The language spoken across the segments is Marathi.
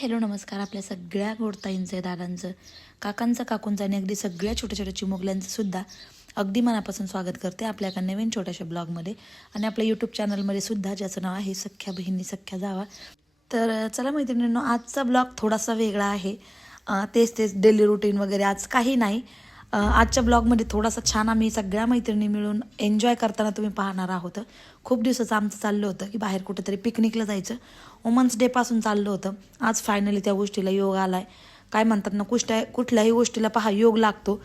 हॅलो नमस्कार. आपल्या सगळ्या गोडताईंचं दादांचं काकांचं काकूंचं आणि अगदी सगळ्या छोट्या छोट्या चिमुकल्यांचं सुद्धा अगदी मनापासून स्वागत करते आपल्या एका नवीन छोट्याशा ब्लॉगमध्ये. आणि आपल्या यूट्यूब चॅनलमध्ये सुद्धा ज्याचं नाव आहे सख्या बहिणी सख्या जावा. तर चला मैत्रिणींनो आजचा ब्लॉग थोडासा वेगळा आहे. तेच तेच डेली रुटीन वगैरे आज काही नाही. आजच्या ब्लॉगमध्ये थोडासा छान आम्ही सगळ्या मैत्रिणी मिळून एन्जॉय करताना तुम्ही पाहणार आहोत. खूप दिवसाचं आमचं चाललं होतं की बाहेर कुठेतरी पिकनिकला जायचं. वुमन्स डेपासून चाललं होतं. आज फायनली त्या गोष्टीला योग आला आहे काय म्हणतात ना कुठल्या कुठल्याही गोष्टीला पहा योग लागतो.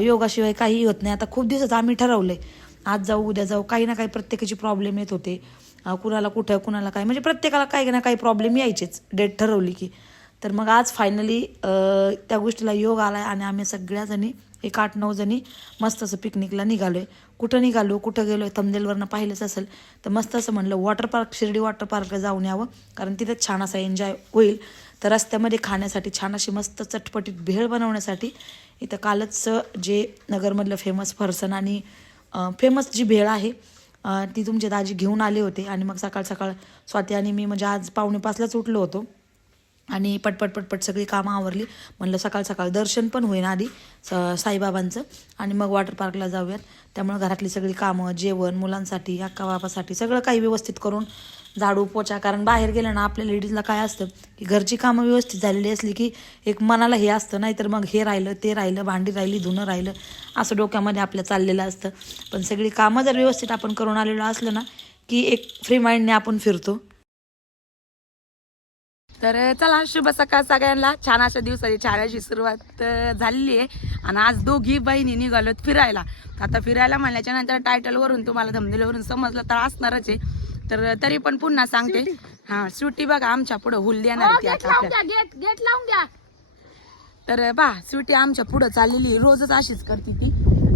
योगाशिवाय काहीही होत नाही. आता खूप दिवसाचं आम्ही ठरवलं आहे आज जाऊ उद्या जाऊ काही ना काही प्रत्येकाची प्रॉब्लेम येत होते. कुणाला कुठं कुणाला काय म्हणजे प्रत्येकाला काही ना काही प्रॉब्लेम यायचेच. डेट ठरवली की. तर मग आज फायनली त्या गोष्टीला योग आला आहे आणि आम्ही सगळ्याजणी एक आठ नऊ जणी मस्त असं पिकनिकला निघालोय. कुठं निघालो कुठं गेलो आहे थमदेलवरनं पाहिलंच असेल तर मस्त असं म्हणलं वॉटर पार्क शिर्डी वॉटर पार्कला जाऊन यावं कारण तिथं छान असा एन्जॉय होईल. तर रस्त्यामध्ये खाण्यासाठी छान अशी मस्त चटपटीत भेळ बनवण्यासाठी इथं कालच जे नगरमधलं फेमस फरसन आणि फेमस जी भेळ आहे ती तुमचे दाजी घेऊन आले होते. आणि मग सकाळ सकाळ स्वाती आणि मी म्हणजे आज पावणे पाचलाच उठलो होतो. आणि पटपट पटपट सगळी कामं आवरली. म्हणलं सकाळ सकाळ दर्शन पण होईन आधी स साईबाबांचं. आणि मग वॉटर पार्कला जाऊयात. त्यामुळे घरातली सगळी कामं जेवण मुलांसाठी अक्का बाबासाठी सगळं काही व्यवस्थित करून झाडू पोचा कारण बाहेर गेलं ना आपल्या लेडीजला काय असतं की घरची कामं व्यवस्थित झालेली असली की एक मनाला हे असतं नाहीतर मग हे राहिलं ते राहिलं भांडी राहिली धुणं राहिलं असं डोक्यामध्ये आपल्या चाललेलं असतं. पण सगळी कामं जर व्यवस्थित आपण करून आलेलो असलं ना की एक फ्री माइंडने आपण फिरतो. तर चला शुभ सकाळ सगळ्यांना. छान अशा दिवसाची छान अशी सुरुवात झालेली आहे. आणि आज दोघी बहिणी निघालोत फिरायला. आता फिरायला म्हणल्याच्या नंतर टायटल वरून तुम्हाला धमदिल्यावरून समजलं तर असणारच आहे. तर तरी पण पुन्हा सांगते. हा स्वीटी बघा आमच्या पुढे हुल देणार तर बा स्वीटी आमच्या पुढं चाललेली. रोजच अशीच करते ती.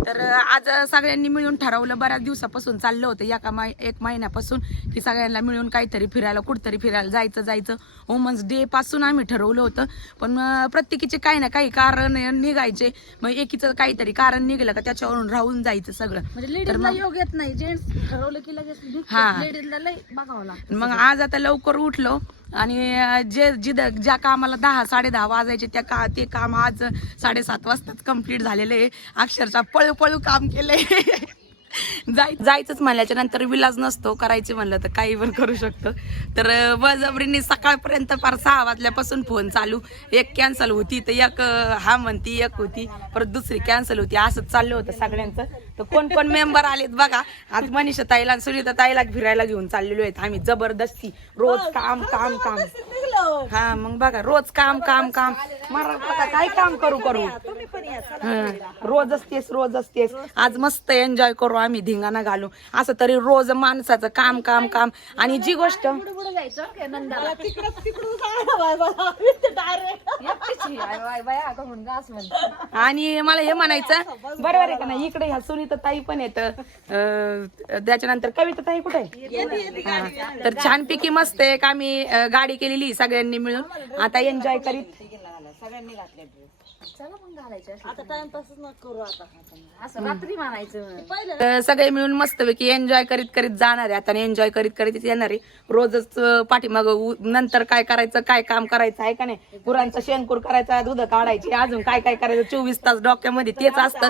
तर आज सगळ्यांनी मिळून ठरवलं बऱ्याच दिवसापासून चाललं होतं. एका मै एक महिन्यापासून की सगळ्यांना मिळून काहीतरी फिरायला कुठतरी फिरायला जायचं जायचं. वुमन्स डे पासून आम्ही ठरवलं होतं. पण प्रत्येकीचे काही ना काही कारण निघायचे. मग एकीचं काहीतरी कारण निघलं का त्याच्यावरून राहून जायचं सगळं. म्हणजे योग येत नाही. जेंट्स ठरवलं की लगेच हा. मग आज आता लवकर उठलो. आणि जे जिद ज्या कामाला दहा साडे दहा वाजायचे त्या का ते काम आज साडेसात वाजताच कंप्लीट झालेलं आहे. अक्षरशः पळू पळू काम केलंय. जाय जायचंच म्हणल्याच्या नंतर विलाज नसतो करायचे म्हणलं तर काही पण करू शकतो. तर बळजबरीने सकाळपर्यंत फार सहा वाजल्यापासून फोन चालू. एक कॅन्सल होती तर एक हा म्हणती एक होती. परत दुसरी कॅन्सल होती. असंच चाललं होतं सगळ्यांचं. तर कोण कोण मेंबर आलेत बघा. आज मनीषा ताईला आणि सुनीता ताईला फिरायला घेऊन चाललेलो आहेत. आम्ही जबरदस्ती. रोज काम काम काम. हा मग बघा रोज काम काम काम. मला काय काम करू करू? रोजच तेच रोजच तेच. आज मस्त एन्जॉय करू आम्ही धिंगाणा घालू. असं तरी रोज माणसाचं काम काम काम. आणि जी गोष्ट आहे, का. आणि मला हे म्हणायचं बरोबर आहे का नाही? इकडे ह्या सुनीता ताई पण येत त्याच्यानंतर कविता ताई कुठे आहे? तर छानपैकी मस्त एक आम्ही अं, गाडी केलेली सगळ्यांनी मिळून. आता एन्जॉय करीत. चला मग घालायचं असं रात्री म्हणायचं. तर सगळे मिळून मस्तपैकी एन्जॉय करीत करीत जाणार. आहे आता एन्जॉय करीत करीत येणार. आहे रोजच अं, पाठीमाग उ- नंतर काय करायचं काय काम करायचं आहे का नाही? गुरांचं शेणकूर करायचं दूध काढायची अजून काय काय करायचं चोवीस तास डोक्यामध्ये तेच असतं.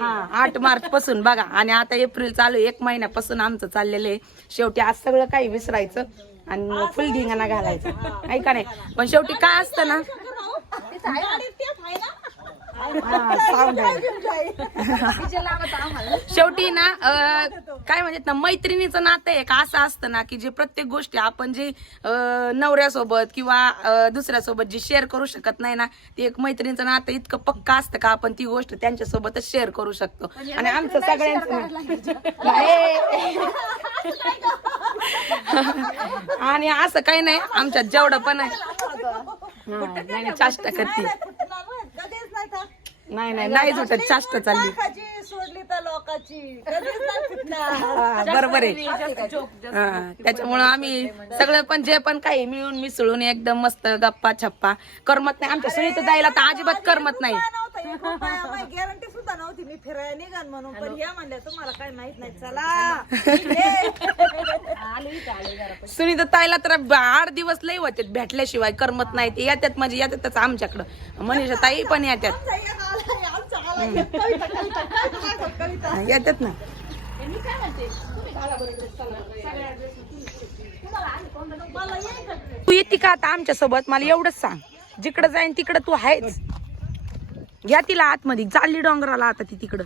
हा आठ मार्च पासून बघा. आणि आता एप्रिल चालू आहे, एक महिन्यापासून आमचं चाललेलं आहे. शेवटी आज सगळं काही विसरायचं आणि फुल धिंगाणा घालायचा. आहे का नाही? पण शेवटी काय असतं ना? आहे. शेवटी ना काय म्हणतात ना मैत्रिणीचं नातं एक असं असतं ना की जे प्रत्येक गोष्टी आपण जे नवऱ्यासोबत किंवा दुसऱ्यासोबत जे शेअर करू शकत नाही ना ते एक मैत्रिणीचं नातं इतकं पक्का असतं का आपण ती गोष्ट त्यांच्यासोबतच शेअर करू शकतो. आणि आमचं सगळ्यांचं. आणि असं काही नाही आमच्यात जेवढं पण आहे. नाही नाही, चाष्टा करते. नाही नाही नाही झुटत चाष्टा चालली. सोडली तर लोकांची. कधीच नाही सुटणार. हा, बरोबर आहे. हा, त्याच्यामुळं आम्ही सगळं पण जे पण काही मिळून मिसळून एकदम मस्त गप्पा छप्पा. करमत नाही. आमच्या सुनीत जायला तर अजिबात करमत नाही. गॅरंटी सुद्धा नव्हती. मी फिरायला निघान म्हणून पण ह्या म्हणल्या तुम्हाला काय माहीत नाही चला. सुनीता ताईला तर आठ दिवस लई होते भेटल्याशिवाय करमत नाही ते. येतात म्हणजे येतातच आमच्याकडं. मनीषा ताई पण येतात येतात ना. तू येते का आता आमच्यासोबत? मला एवढंच सांग. जिकडं जाईन तिकडं तू आहेच. घ्या तिला आतमध्ये चालली डोंगराला आता ती तिकडं.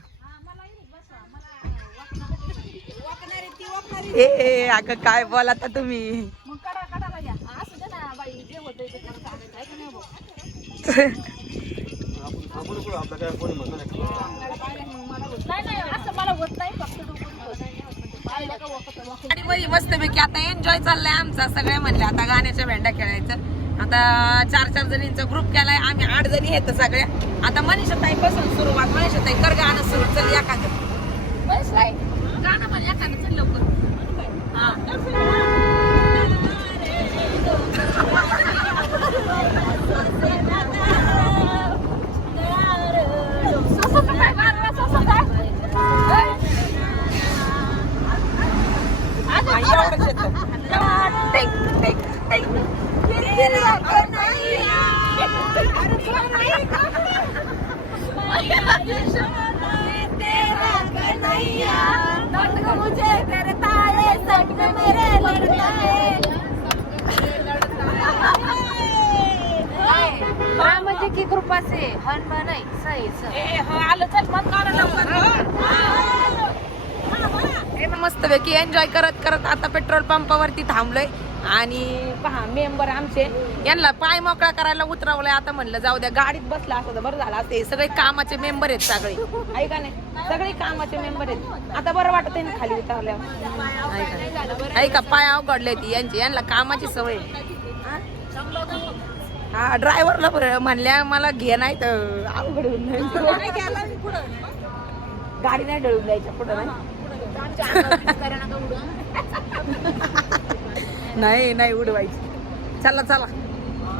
ए ए, अगं काय बोला आता तुम्ही. आणि मग मस्तपैकी आता एन्जॉय चाललाय आमचा. सगळ्या म्हणल्या आता गाण्याच्या भेंड्या खेळायचं. आता चार चार जणींचा ग्रुप केलाय आम्ही आठ जणी आहेत सगळ्या. आता मनीषा ताई पासून सुरुवात. मनीषा ताई कर गाणं सुरू चल एखादं. गाणं म्हणजे एखादं चल लवकर. हा, एवढंच येतं. Take, take, take. Ram ji की कृपा से हनुमान हो. हे. ना मस्तपैकी एन्जॉय करत करत आता पेट्रोल पंपावरती थांबलोय. आणि पहा मेंबर आमचे यांना पाय मोकळा करायला उतरवलंय. आता म्हणलं जाऊ द्या गाडीत बसला असं बरं झालं असं हे सगळे कामाचे मेंबर आहेत सगळे. ऐका नाही? सगळे कामाचे मेंबर आहेत. आता बरं वाटत आहे ना खाली उतरल्यावर. ऐका पाय अवघडले ती यांची. यांना कामाची सवय. हा ड्रायव्हरला बरं म्हणल्या मला घे नाही तर अवघड होऊन जाईल. गाडी नाही डळून द्यायच्या पुढं नाही. नाही नाही उडवायची. चला चला.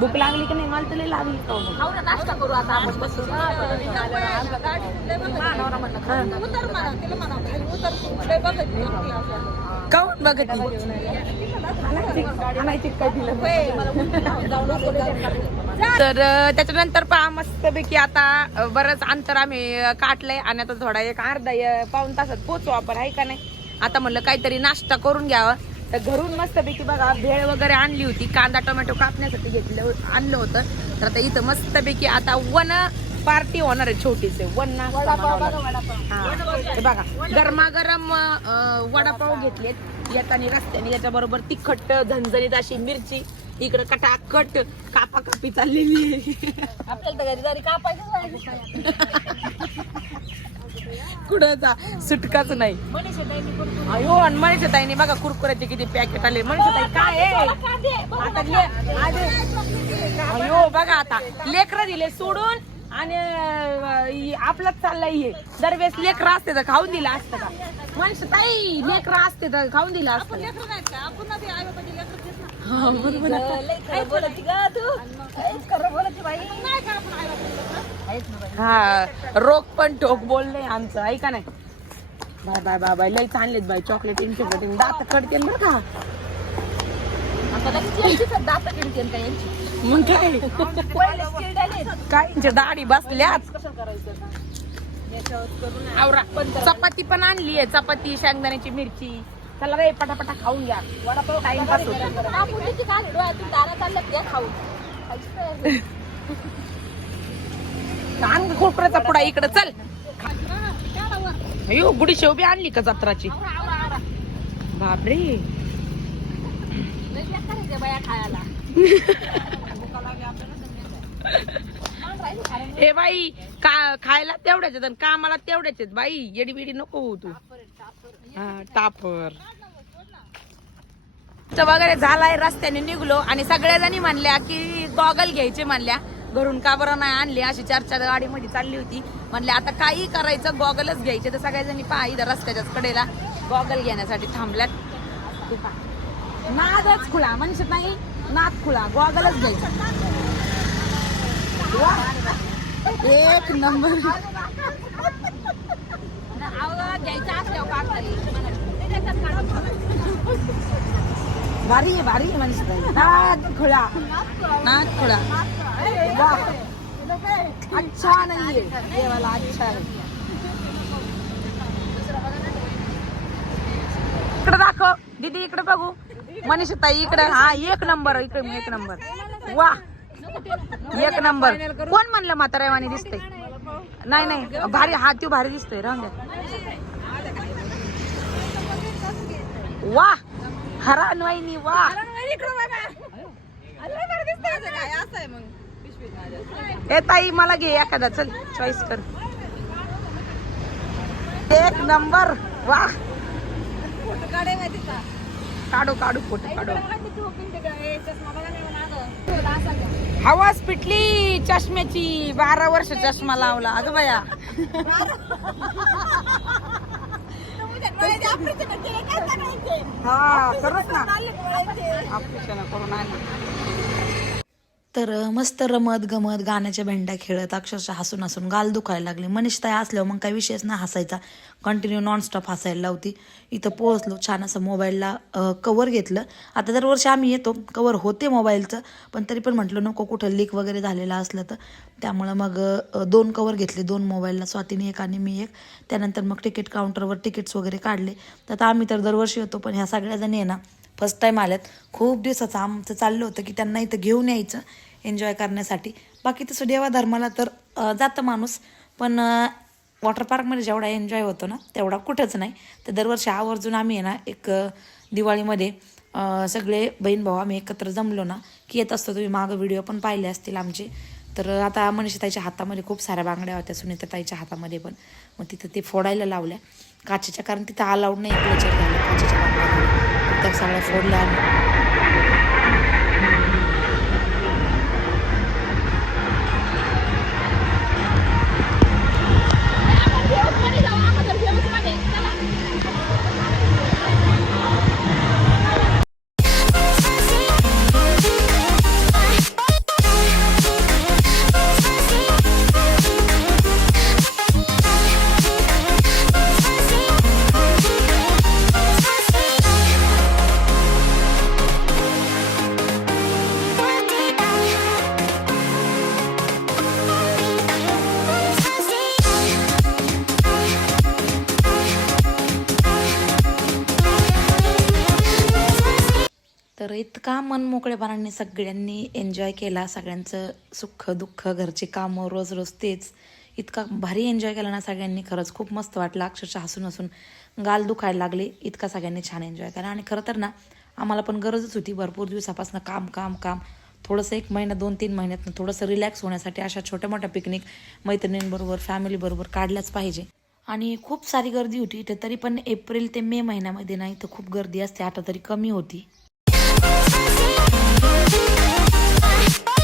भूक लागली की नाही मला तर लई लागली. का हो? नाश्ता करू आता आपण बसून. काहून बघत तर त्याच्यानंतर पहा मस्तपैकी आता बरंच अंतर आम्ही काटलंय आणि आता थोडा एक अर्धा पाऊन पाऊण तासात पोचू आपण आहे का नाही? आता म्हणलं काहीतरी नाश्ता करून घ्यावा. तर घरून मस्तपैकी बघा भेळ वगैरे आणली होती कांदा टोमॅटो कापण्यासाठी घेतलं आणलं होतं. तर आता इथं मस्तपैकी आता वन पार्टी होणार आहे छोटीसे वन नाश्ता. हा. हे बघा गरमागरम अं, वडापाव घेतलेत. येताना रस्त्याने याच्या बरोबर तिखट झणझणीत अशी मिरची इकडं कटाकट कापा कापी चाललेली आहे. आपल्याला तर घरी कुठं जा सुटकाच नाही. अयो आणि मनीषा ताईने बघा कुरकुऱ्याचे किती पॅकेट आले. मनीषा ताई काय आहे? आता ले- अयो बघा आता. लेकर दिले सोडून आणि आपलंच चाललंय हे. दरवेळेस लेकर असते तर खाऊन दिलं असतं का? मनीषा ताई लेकर असते तर खाऊन दिलं असतं. हा, बरोबर. आहे. हा रोग पण ठोक बोलले आमचं. ऐका नाही बाय बाय बाय बाय. लई चांगलेत बाय चॉकलेट इंटिग्रेटिंग दात कडते बरं का? मग काय? यांच्या दाढी बसल्यात. आवरा. चपाती पण आणली आहे. चपाती शेंगदाण्याची मिरची. चला रे पटापटा खाऊन घ्या. वडापाव टाइमपास होतो आण खोपऱ्याचा पुडा इकडे. चल. अयो गुडी शेवबी आणली का जत्राची? बापरे. ए बाई का खायला तेवढ्याच आहेत आणि कामाला तेवढ्याच आहेत बाई. येडी बिडी नको हो तू. हा टापर. वगैरे झालाय रस्त्याने निघलो आणि सगळ्या जणी म्हणल्या की गॉगल घ्यायचे म्हणल्या. घरून का बरं नाही आणली? अशी चर्चा गाडीमध्ये चालली होती. म्हणले आता काही करायचं गॉगलच घ्यायचे. तर सगळ्या जणी पहा इथं रस्त्याच्याच कडेला गॉगल घेण्यासाठी थांबल्यात. नादच खुळा म्हणजे नाही? नाद खुळा गॉगलच घ्यायचा. एक नंबर. भारी आहे भारी आहे माणसं नाक खुळा. नाक खुळा. वा. अच्छा नाहीये. देवाला अच्छा इकडे दाखव. दीदी इकडे बघू. मनीष ताई इकडे. हा एक नंबर इकडे एक नंबर. वा. एक नंबर. कोण म्हणलं म्हातारावानी दिसतंय? नाही नाही. भारी हा त्यो भारी दिसतोय. राहून द्या. वा! हरा वहिनी वा ए ताई मला घे एखादा. चल चॉईस कर. एक नंबर. वा! काढू काढू फोटो काढू. हवाच पिटली चष्म्याची. बारा वर्ष चष्मा लावला. अगं बाया. हा खरंच ना. ऑपरेशन करून आणलं तर मस्त रमत गमत गाण्याच्या भेंड्या खेळत अक्षरशः हसून हसून गाल दुखायला लागले. मनीष ताई असल्यावर मग काही विषयच नाही हसायचा. कंटिन्यू नॉनस्टॉप हसायला लावती. इथं पोहोचलो छान असं मोबाईलला कवर घेतलं. आता दरवर्षी आम्ही येतो. कवर होते मोबाईलचं पण तरी पण म्हटलं नको कुठं लीक वगैरे झालेलं असलं तर. त्यामुळं मग दोन कवर घेतले. दोन मोबाईलला स्वातीने एक आणि मी एक. त्यानंतर मग तिकीट काउंटरवर तिकीट्स वगैरे काढले. तर आता आम्ही तर दरवर्षी येतो पण ह्या सगळ्या जणी आहे ना फर्स्ट टाईम आल्यात. खूप दिवसाचं आमचं चाललं होतं की त्यांना इथं घेऊन यायचं एन्जॉय करण्यासाठी. बाकी तसं देवा धर्माला तर जातं माणूस पण वॉटर पार्कमध्ये जेवढा एन्जॉय होतो ना तेवढा कुठंच नाही. तर दरवर्षी आवर्जून आम्ही आहे ना एक दिवाळीमध्ये सगळे बहीण भाऊ आम्ही एकत्र जमलो ना की येत असतो तुम्ही मागं व्हिडिओ पण पाहिले असतील आमचे. तर आता मनीषताईच्या हातामध्ये खूप साऱ्या बांगड्या होत्या सुनीताताईच्या हातामध्ये पण. मग तिथं ते फोडायला लावल्या. काचेच्या कारण तिथं अलाउड नाही काचेच्या बांगड्या. घालून. त्या सगळ्या तर इतका मनमोकळेपणाने सगळ्यांनी एन्जॉय केला सगळ्यांचं सुख दुःख घरचे कामं रोज रोज तेच. इतका भारी एन्जॉय केला ना सगळ्यांनी खरंच खूप मस्त वाटलं. अक्षरशः हसून हसून गाल दुखायला लागले. इतका सगळ्यांनी छान एन्जॉय केला. आणि खरं तर ना आम्हाला पण गरजच होती भरपूर दिवसापासून काम काम काम. थोडंसं एक महिना दोन तीन महिन्यातनं थोडंसं रिलॅक्स होण्यासाठी अशा छोट्या मोठ्या पिकनिक मैत्रिणींबरोबर फॅमिलीबरोबर काढल्याच पाहिजे. आणि खूप सारी गर्दी होती. इथे तरी पण एप्रिल ते मे महिन्यामध्ये नाही तर खूप गर्दी असते. आता तरी कमी होती.「すずきん」「すずきん」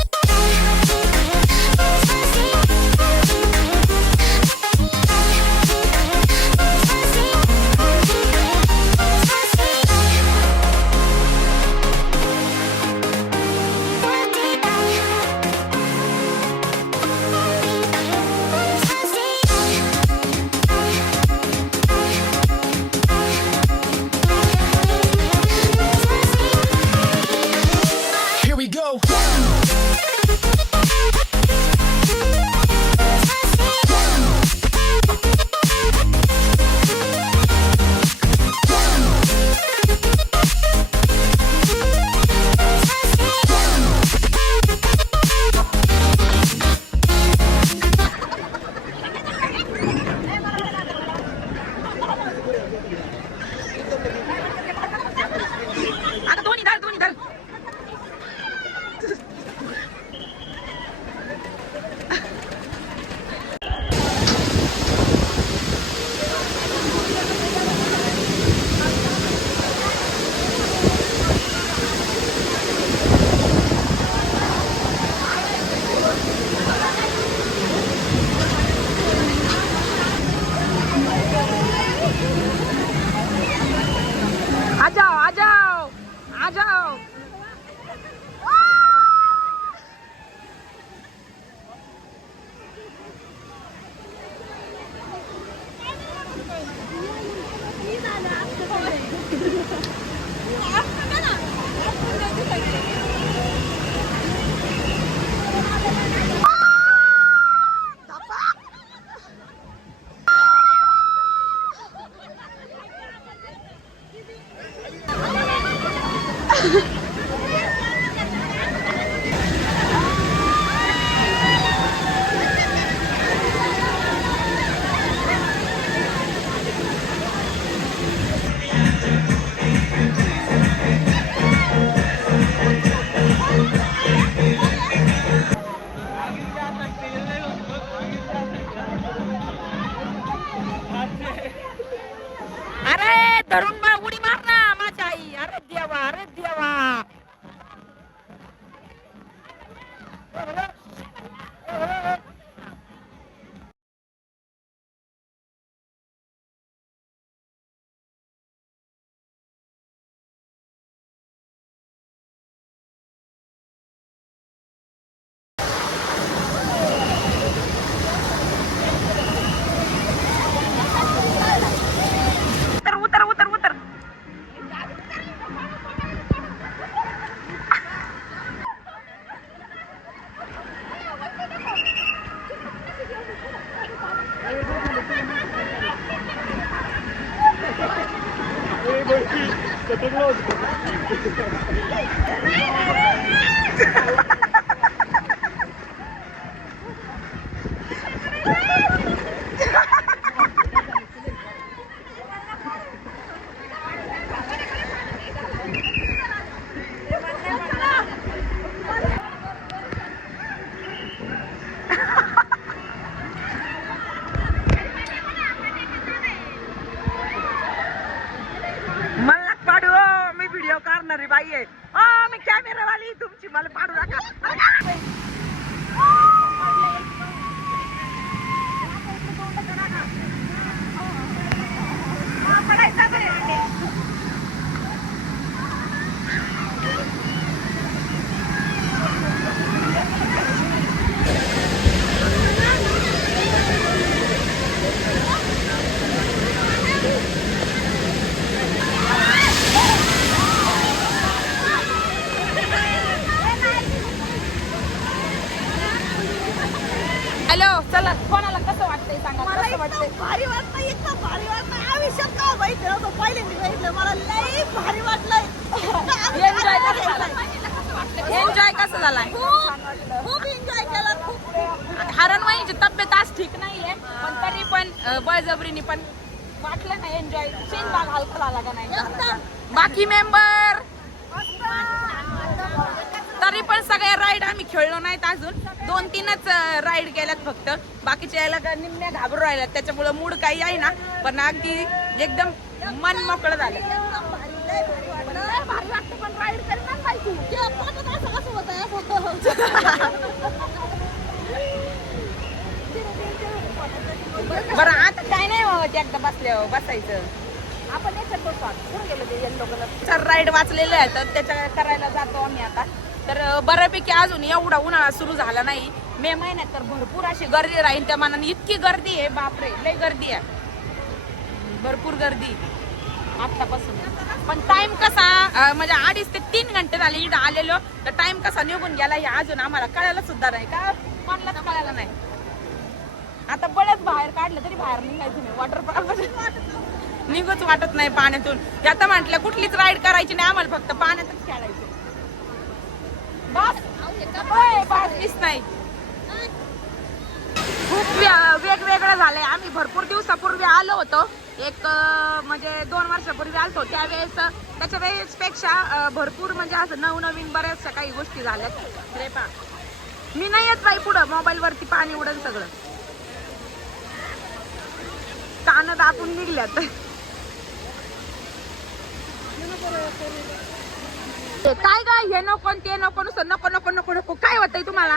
उतर Yeah. बाकी मेंबर तरी पण सगळ्या राईड आम्ही खेळलो नाहीत अजून. दोन तीनच राईड केल्यात फक्त. बाकीच्या यायला का निम्म्या घाबरून राहिल्यात. त्याच्यामुळं मूड काही आहे ना. पण अगदी एकदम मन मोकळं झालं. असं होतं बरं आता काय नाही हो, एकदा बसल्यावर हो, बसायचं. आपण याच्यात आता. ते येल्लो कलर चार राईड वाचलेले आहेत तर त्याच्या करायला जातो आम्ही आता. तर बऱ्यापैकी अजून एवढा उन्हाळा सुरू झाला नाही. मे महिन्यात तर भरपूर अशी गर्दी राहील त्या मानाने. इतकी गर्दी आहे बापरे लय गर्दी आहे. भरपूर गर्दी आतापासून पण टाइम कसा म्हणजे अडीच ते तीन घंटे झाले इथं आलेलो. तर टाइम कसा निघून गेला हे अजून आम्हाला कळायला सुद्धा नाही का? कोणालाच कळायला नाही. आता बळच बाहेर काढलं तरी बाहेर निघायचं नाही. वॉटर पार्क निघूच वाटत नाही पाण्यातून. हे आता म्हटलं कुठलीच राईड करायची नाही आम्हाला फक्त पाण्यातच खेळायचं बस. नाही. खूप वेगवेगळं झालंय. आम्ही भरपूर दिवसापूर्वी आलो होतो. एक म्हणजे दोन वर्षापूर्वी आलतो. त्यावेळेस त्याच्या वेळेस पेक्षा भरपूर म्हणजे असं नवनवीन बऱ्याचशा काही गोष्टी झाल्यात. रे पा मी नाही येत बाई पुढं. मोबाईल वरती पाणी उडन सगळं. कान दाबून निघल्यात. काय काय हे नको ते नको नुसतं नको नको नको नको. काय होतंय तुम्हाला?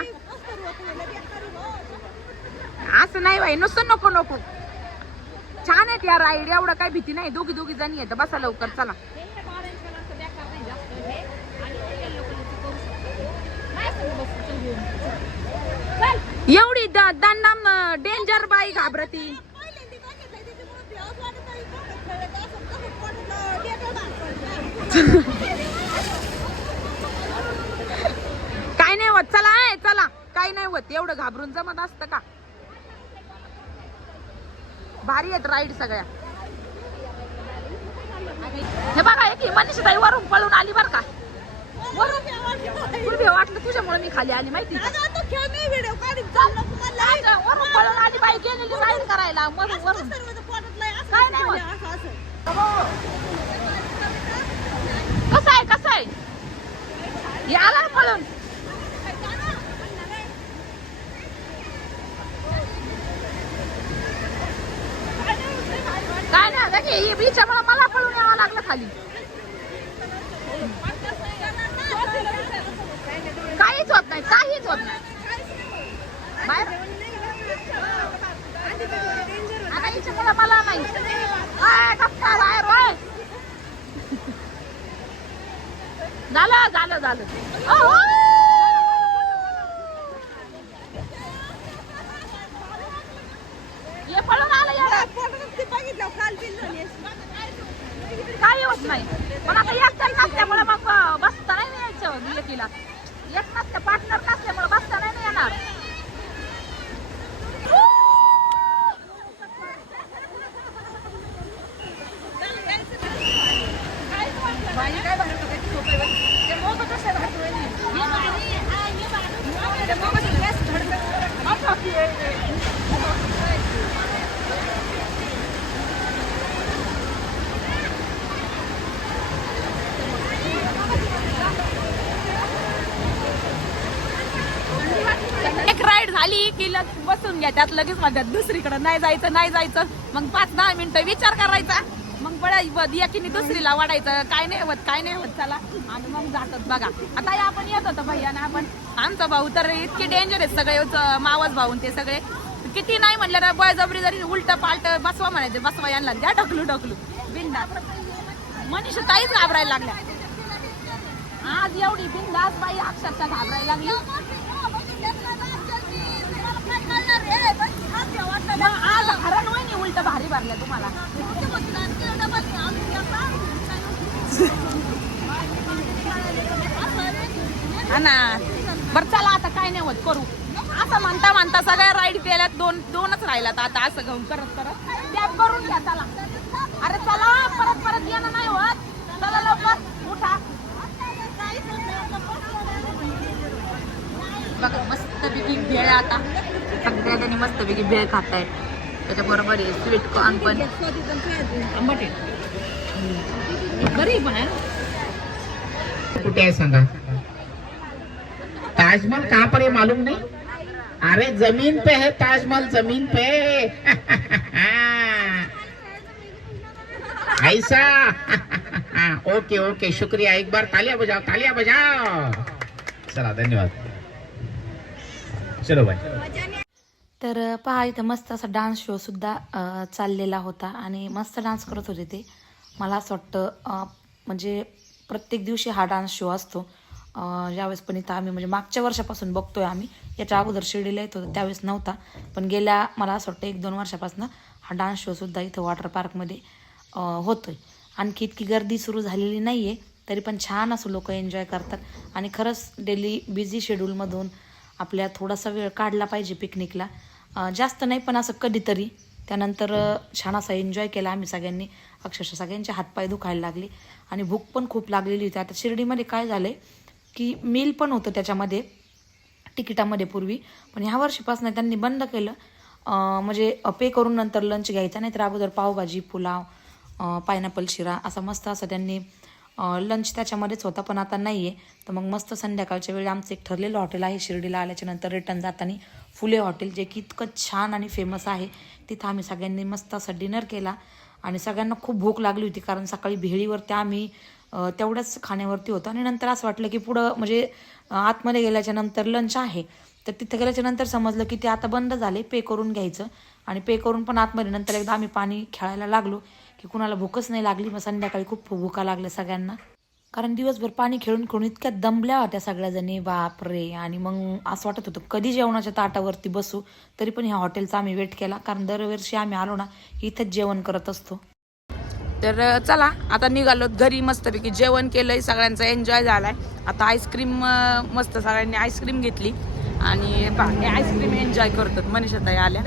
असं नाही बाई नुसतं नको नको. छान आहेत या राईड एवढं काय भीती नाही. दोघी दोघी जणी येत बसा लवकर चला. एवढी द- दंडाम डेंजर बाई घाबरती पहिल्यांदा बघितलं त्याच्यामुळे भ्यावच वाटत नाही. कसं खेळलं तर असं कसं पोटात, अं, डेटं ना. काय नाही होत चला आहे चला. काय नाही होत एवढं घाबरून जमत असतं का? भारी आहेत राईड सगळ्या. हे बघा एक मनीषा ताई वरून पळून आली बर का. वरून वाटलं तुझ्यामुळे मी खाली आली माहिती वरून पळून आली बाई गेलेली राईड करायला. वरून वरून. काय नाही होत. असं असं. कसं आहे कसं आहे याला म्हणून. काय नाही आता मला मला पळून यावं लागलं खाली. काहीच होत नाही काहीच होत नाही. बाहेर. आता हिच्यामुळे मला नाही काय टप्पा बाहेर होय झालं झालं झालं! ये पळून आलं ते बघितलं काल होत नाही. पण आता एकट्याच नसल्यामुळे मग बसता नाही यायचं लेकीला. एक नसतं पार्टनर नसल्यामुळे बसता नाही येणार. बाई काय भारी होतं काय झाली की लग बसून घ्या त्यात लगेच म्हणतात दुसरीकडे नाही जायचं नाही जायचं. मग पाच दहा मिनिटं विचार करायचा. मग की नाही दुसरीला वाढायचं. काय नाही होत काय नाही होत चला. आणि मग जातात बघा. आता या आपण येत होतो भैया ना आपण आमचा भाऊ तर इतके डेंजर आहेत सगळे मावस भाऊ ते सगळे. किती नाही म्हणलं ना बळजबरी जरी उलट पालट बसवा म्हणायचे बसवा यांना द्या ढकलू ढकलू. बिंदा मनीष ताईच घाबरायला लागल्या. आज एवढी बिंदास बाई अक्षरशः घाबरायला लागली. आज हरण वहिनी उलट भारी भरल्या तुम्हाला. हा ना. बर चला आता काय नाही होत करू. असं म्हणता म्हणता सगळ्या राईड केल्यात दोन दोनच राहिल्यात. आता असं घेऊन करत करत. त्या करून घ्या चला. अरे चला परत परत येणं नाही होत. चला लवकर उठा. बघा मस्तपैकी भेळ आता. सगळ्या त्यांनी मस्तपैकी भेळ खातायत. त्याच्याबरोबर आहे स्वीट कॉर्न पण. आंबट आहे. बरी पण कुठे आहे सांगा? ताजमहल कहाँ पर है मालूम नहीं? अरे जमीन पे है ताजमहल जमीन पे. ऐसा. ओके ओके शुक्रिया. एक बार तालियां बजाओ तालियां बजाओ. चला धन्यवाद. चलो भाई. तर पहा इथं मस्त असा डान्स शो सुद्धा चाललेला होता आणि मस्त डान्स करत होते ते. मला असं वाटतं म्हणजे प्रत्येक दिवशी हा डान्स शो असतो. ज्यावेळेस पण इथं आम्ही म्हणजे मागच्या वर्षापासून बघतोय आम्ही. याच्या अगोदर शिर्डीला येत होतो त्यावेळेस नव्हता. पण गेल्या मला असं वाटतं एक दोन वर्षापासून हा डान्स शो सुद्धा इथं वॉटर पार्कमध्ये होतोय. आणखी इतकी गर्दी सुरू झालेली नाही आहे तरी पण छान असं लोक एन्जॉय करतात. आणि खरंच डेली बिझी शेड्यूलमधून आपल्या थोडासा वेळ काढला पाहिजे पिकनिकला जास्त नाही पण असं कधीतरी. त्यानंतर छान असा एन्जॉय केला आम्ही सगळ्यांनी. अक्षरशः सगळ्यांचे हातपाय दुखायला लागले आणि भूक पण खूप लागलेली होती. आता शिर्डीमध्ये काय झालं की मील पण होतं त्याच्यामध्ये तिकिटामध्ये पूर्वी. पण ह्या वर्षीपासून त्यांनी बंद केलं. म्हणजे पे करून नंतर लंच घ्यायचा नाही तर अगोदर पावभाजी पुलाव पायनॅपल शिरा असा मस्त असं त्यांनी लंच त्याच्यामध्येच होता पण आता नाही आहे तर मग मस्त संध्याकाळच्या वेळी आमचं एक ठरलेलं हॉटेल आहे शिर्डीला आल्याच्यानंतर रिटर्न जाताना फुले हॉटेल जे की इतकं छान आणि फेमस आहे. तिथं आम्ही सगळ्यांनी मस्त असा डिनर केला. आणि सगळ्यांना खूप भूक लागली होती कारण सकाळी भेळीवरती आम्ही तेवढ्याच खाण्यावरती होतो. आणि नंतर असं वाटलं की पुढं म्हणजे आतमध्ये गेल्याच्यानंतर लंच आहे. तर तिथं गेल्याच्यानंतर समजलं की ते आता बंद झाले पे करून घ्यायचं. आणि पे करून पण आतमध्ये नंतर एकदा आम्ही पाणी खेळायला लागलो. की कुणाला भूकच नाही लागली मग संध्याकाळी खूप भूका लागल्या सगळ्यांना. कारण दिवसभर पाणी खेळून खेळून इतक्या दमल्या होत्या सगळ्याजणी. बापरे! आणि मग असं वाटत होतं कधी जेवणाच्या ताटावरती बसू तरी पण ह्या हॉटेलचा आम्ही वेट केला. कारण दरवर्षी आम्ही आलो ना इथंच जेवण करत असतो. तर चला आता निघालो घरी मस्तपैकी. जेवण केलंय सगळ्यांचा एन्जॉय झालाय. आता आईस्क्रीम मस्त सगळ्यांनी आईस्क्रीम घेतली. आणि पहा, आईस्क्रीम एन्जॉय करतात मनीषा ताई आल्या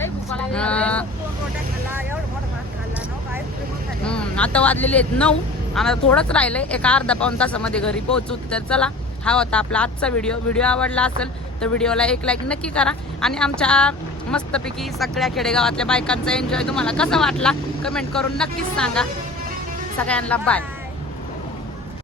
आता वाजलेले आहेत नऊ. आणि थोडंच राहिलंय. एका अर्धा पाऊन तासामध्ये घरी पोहोचू. तर चला हा होता आपला आजचा व्हिडिओ. व्हिडिओ आवडला असेल तर व्हिडिओला एक लाईक नक्की करा. आणि आमच्या मस्तपैकी सगळ्या खेडेगावातल्या बायकांचा एन्जॉय तुम्हाला कसा वाटला कमेंट करून नक्कीच सांगा. सगळ्यांना बाय